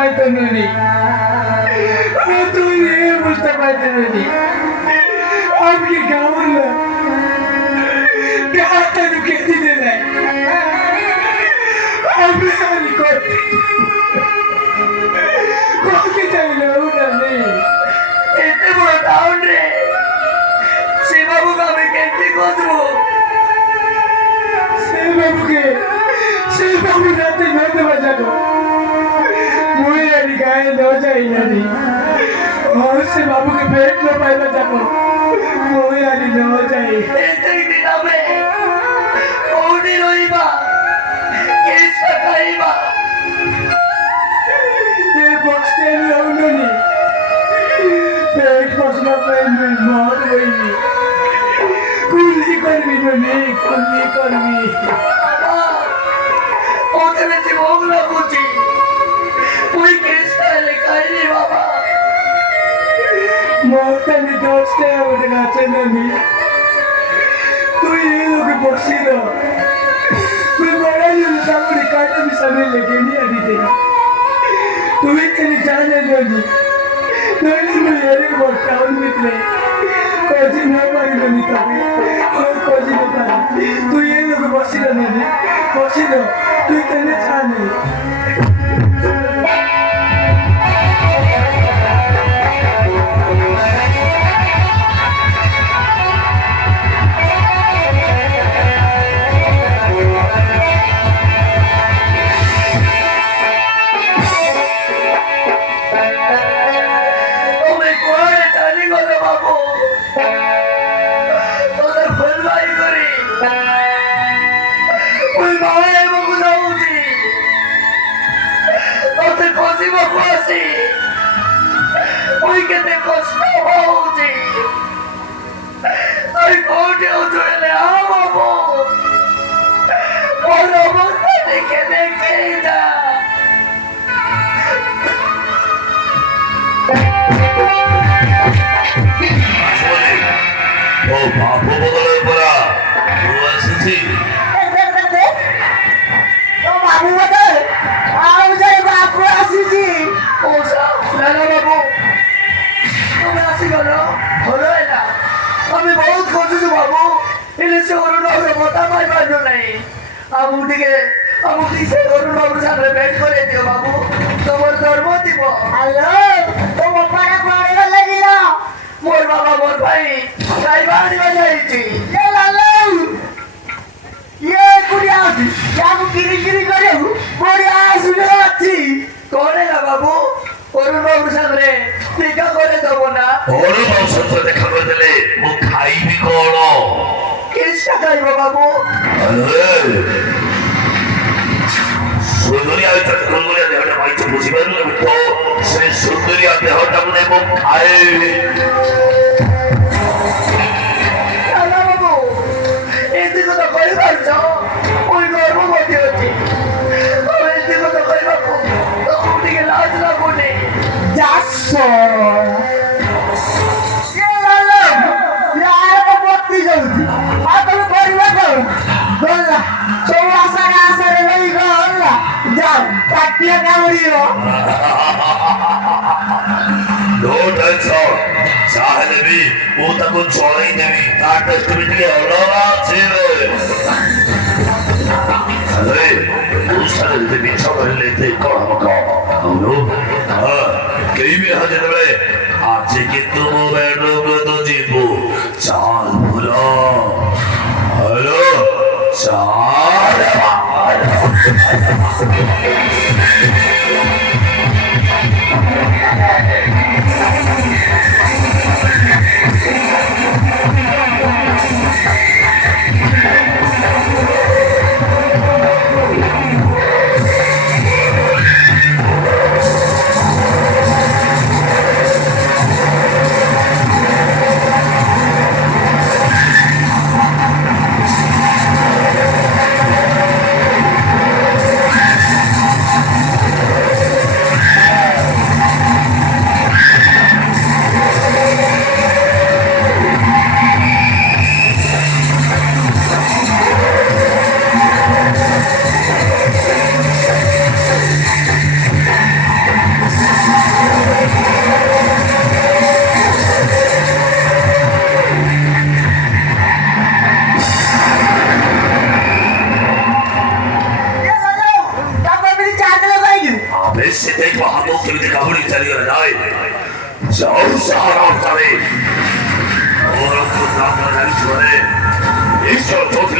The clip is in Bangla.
পাইতো নি তুই বুঝতে পাইতো নি আমি কি কেমন না হাতটা ঢুকে দিতে নাই আমি করতে চাইলে ওটা নেই এতে বড় টাউন রে সে বাবুকে আমি কেটে করবো সে বাবু রাতে নয়তো বাজানো মহিলারি গায়ে দেওয়া যায় না রে সে বাবুকে পেট না পাইবা যাবো মহিলারি দেওয়া যায় এটাই দিলামে ওনি রইবা কেসটা খাইবা এ বক্সে লৌনি পেট কসমা পাইবে মর হইনি কুলি করবি নি কুলি করবি ওদের জীবন না বুঝি তুই কেসটা খাইনি বাবা মরতানি দোষটা ওদের আছে নি তুই এই লোকে বসি না তুই বড় সামনে কাটা সামনে লেগে নিয়ে দিতে তুই তেরি জানে নি নইলে তুই এর বড় টাউন ভিতরে কোজি না পারি নি তবে কোজি না পারি তুই এই লোকে বসি না নি বসি না তুই তেনে জানে Hoy que te costó hoy, ay coño duele amo, por lo menos de que te queda. Oh, babu botol pora, buat sih. Oh, babu botol, aku jadi babu asisi. Oh, salah babu. তুমি আসি গেল হলো এটা আমি বহুত খুঁজেছি বাবু ইলিশে অরুণ বাবুর মোটা পাই পারলো নাই আমুটিকে সে অরুণ বাবুর সামনে বেট করে দিও বাবু তোমার ধর্ম দিব হ্যালো তোমার পাড়া করে লাগিল মোর বাবা মোর ভাই তাই বাড়ি বাজাইছি লালো ইয়ে কুড়িয়া আছি যাবো কিরি কিরি করে পড়িয়া শুনে যাচ্ছি করে না বাবু অরুণ বাবুর সামনে টিকা করে দেবো না অরুণ বাবুর সাথে দেখা করে দিলে ও খাইবি কোন কেসটা খাইব বাবু সুন্দরিয়া সুন্দরিয়া দেহটা পাইছে বুঝি পারল তো সে সুন্দরিয়া দেহটা মনে ও খায় বাবু এদিকে তো করে পারছ ওই গর্ভবতী হচ্ছে এদিকে তো করে বাবু তখন দিকে লাজ লাগুনে যাচ্ছ লালো ইয়ার বত্তি যাଉଛି আর তুমি করিবা তো গল্লা সব আসারে আসারে লই গল্লা যাও কাটিয়া কামড়িও নো টেনশন চাহলে भी वो तक চড়াই দেবি তার টেস্ট মিটলে অলরা ছেড়ে আরে উসারে তে বিছা করলে তে কড়া মকা আমনো হ্যাঁ কেই भी হাজে দেবে আজকে কিন্তু বেড়ো তো জিতবো চাল ভুলো হ্যালো চাল পৃথিবীতে কাবুলি চালিয়ে যায় যাও সাহারা যাবে ওর নাম করে ঈশ্বর চৌধুরী